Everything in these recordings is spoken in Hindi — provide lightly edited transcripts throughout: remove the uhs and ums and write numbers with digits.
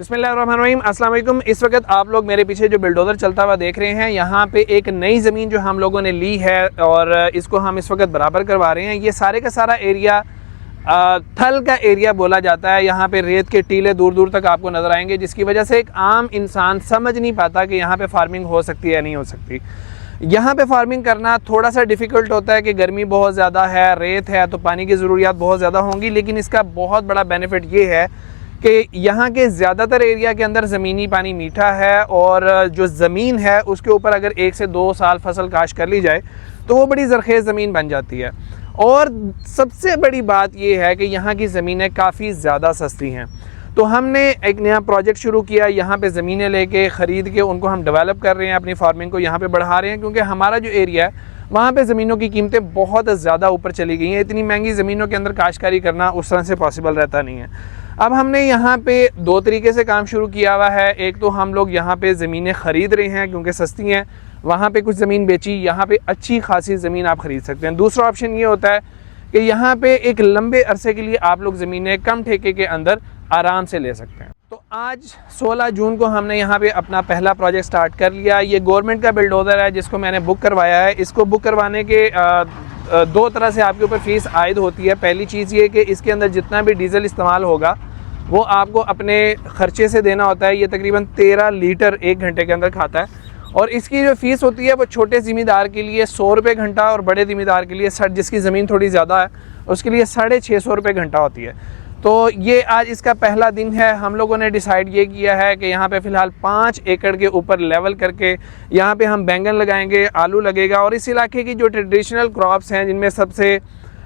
बिस्मिल्लाहिर्रहमानिर्रहीम, अस्सलाम वालेकुम। इस वक्त आप लोग मेरे पीछे जो बिल्डोज़र चलता हुआ देख रहे हैं, यहाँ पे एक नई ज़मीन जो हम लोगों ने ली है और इसको हम इस वक्त बराबर करवा रहे हैं। ये सारे का सारा एरिया थल का एरिया बोला जाता है। यहाँ पे रेत के टीले दूर दूर तक आपको नज़र आएंगे, जिसकी वजह से एक आम इंसान समझ नहीं पाता कि यहाँ पे फार्मिंग हो सकती है या नहीं हो सकती। यहाँ पे फार्मिंग करना थोड़ा सा डिफ़िकल्ट होता है कि गर्मी बहुत ज़्यादा है, रेत है, तो पानी की ज़रूरियात बहुत ज़्यादा होंगी। लेकिन इसका बहुत बड़ा बेनिफिट ये है कि यहाँ के ज़्यादातर एरिया के अंदर ज़मीनी पानी मीठा है और जो ज़मीन है उसके ऊपर अगर 1 से 2 साल फसल काश्त कर ली जाए तो वो बड़ी ज़रख़ेज़ ज़मीन बन जाती है। और सबसे बड़ी बात यह है कि यहाँ की ज़मीनें काफ़ी ज़्यादा सस्ती हैं। तो हमने एक नया प्रोजेक्ट शुरू किया, यहाँ पे ज़मीनें लेके ख़रीद के उनको हम डेवलप कर रहे हैं, अपनी फार्मिंग को यहाँ पे बढ़ा रहे हैं, क्योंकि हमारा जो एरिया है वहाँ पे ज़मीनों की कीमतें बहुत ज़्यादा ऊपर चली गई हैं। इतनी महंगी ज़मीनों के अंदर काश्तकारी करना उस तरह से पॉसिबल रहता नहीं है। अब हमने यहाँ पे 2 तरीके से काम शुरू किया हुआ है। एक तो हम लोग यहाँ पे ज़मीनें ख़रीद रहे हैं क्योंकि सस्ती हैं, वहाँ पे कुछ ज़मीन बेची, यहाँ पे अच्छी खासी ज़मीन आप ख़रीद सकते हैं। दूसरा ऑप्शन ये होता है कि यहाँ पे एक लंबे अरसे के लिए आप लोग ज़मीनें कम ठेके के अंदर आराम से ले सकते हैं। तो आज 16 जून को हमने यहाँ पे अपना पहला प्रोजेक्ट स्टार्ट कर लिया। ये गवर्नमेंट का बिल्डोज़र है जिसको मैंने बुक करवाया है। इसको बुक करवाने के 2 तरह से आपके ऊपर फ़ीस आयद होती है। पहली चीज़ ये कि इसके अंदर जितना भी डीज़ल इस्तेमाल होगा वो आपको अपने ख़र्चे से देना होता है। ये तकरीबन 13 लीटर 1 घंटे के अंदर खाता है। और इसकी जो फ़ीस होती है वो छोटे ज़मींदार के लिए 100 रुपये घंटा और बड़े ज़मींदार के लिए जिसकी ज़मीन थोड़ी ज़्यादा है उसके लिए 650 रुपये घंटा होती है। तो ये आज इसका पहला दिन है। हम लोगों ने डिसाइड ये किया है कि यहाँ पे फ़िलहाल 5 एकड़ के ऊपर लेवल करके यहाँ पे हम बैंगन लगाएंगे, आलू लगेगा। और इस इलाके की जो ट्रेडिशनल क्रॉप्स हैं जिनमें सबसे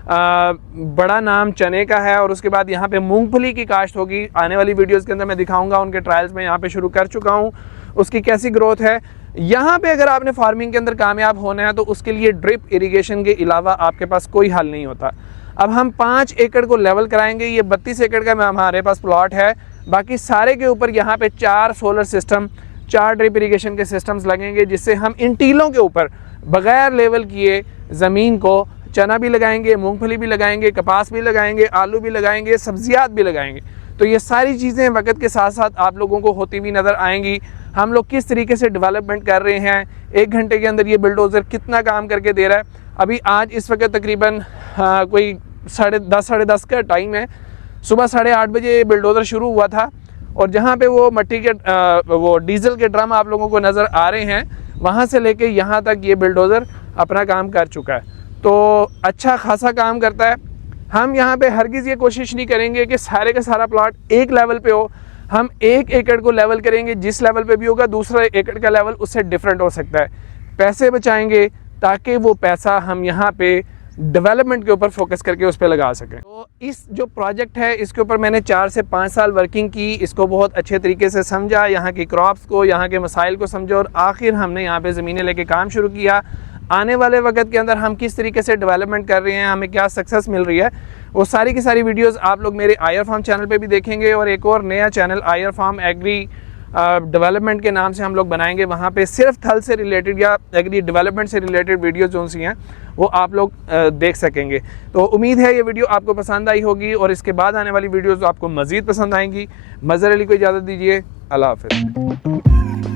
बड़ा नाम चने का है, और उसके बाद यहाँ पे मूंगफली की काश्त होगी। आने वाली वीडियोस के अंदर मैं दिखाऊंगा, उनके ट्रायल्स में यहाँ पे शुरू कर चुका हूँ, उसकी कैसी ग्रोथ है। यहाँ पे अगर आपने फार्मिंग के अंदर कामयाब होना है तो उसके लिए ड्रिप इरिगेशन के अलावा आपके पास कोई हल नहीं होता। अब हम 5 एकड़ को लेवल कराएंगे। ये 32 एकड़ का हमारे पास प्लॉट है। बाकी सारे के ऊपर यहाँ पे 4 सोलर सिस्टम, 4 ड्रिप इरिगेशन के सिस्टम्स लगेंगे, जिससे हम इन टीलों के ऊपर बगैर लेवल किए ज़मीन को चना भी लगाएंगे, मूंगफली भी लगाएंगे, कपास भी लगाएंगे, आलू भी लगाएंगे, सब्जियात भी लगाएंगे। तो ये सारी चीज़ें वक्त के साथ साथ आप लोगों को होती हुई नज़र आएंगी। हम लोग किस तरीके से डेवलपमेंट कर रहे हैं, 1 घंटे के अंदर ये बिल्डोज़र कितना काम करके दे रहा है। अभी आज इस वक्त तकरीबन कोई 10:30 साढ़े 10 का टाइम है। सुबह 8:30 बजे बिल्डोज़र शुरू हुआ था और जहाँ पे वो मट्टी के वो डीज़ल के ड्रम आप लोगों को नज़र आ रहे हैं, वहाँ से लेके यहाँ तक ये बिल्डोज़र अपना काम कर चुका है। तो अच्छा खासा काम करता है। हम यहाँ पे हरगिज़ ये कोशिश नहीं करेंगे कि सारे का सारा प्लॉट एक लेवल पे हो। हम 1 एकड़ को लेवल करेंगे, जिस लेवल पे भी होगा दूसरा एकड़ का लेवल उससे डिफरेंट हो सकता है। पैसे बचाएंगे ताकि वो पैसा हम यहाँ पे डेवलपमेंट के ऊपर फोकस करके उस पर लगा सकें। तो इस जो प्रोजेक्ट है इसके ऊपर मैंने 4 से 5 साल वर्किंग की। इसको बहुत अच्छे तरीके से समझा, यहाँ की क्रॉप्स को, यहाँ के मसाइल को समझा, और आखिर हमने यहाँ पे ज़मीनें लेके काम शुरू किया। आने वाले वक्त के अंदर हम किस तरीके से डेवलपमेंट कर रहे हैं, हमें क्या सक्सेस मिल रही है, वो सारी की सारी वीडियोस आप लोग मेरे आयर फार्म चैनल पे भी देखेंगे। और एक और नया चैनल आयर फार्म एग्री डेवलपमेंट के नाम से हम लोग बनाएंगे। वहाँ पे सिर्फ थल से रिलेटेड या एग्री डेवलपमेंट से रिलेटेड वीडियोस जो सी हैं वो आप लोग देख सकेंगे। तो उम्मीद है ये वीडियो आपको पसंद आई होगी और इसके बाद आने वाली वीडियोज़ आपको मज़ीद पसंद आएंगी। मज़हर अली को इजाज़त दीजिए। अल्लाह हाफ़िज़।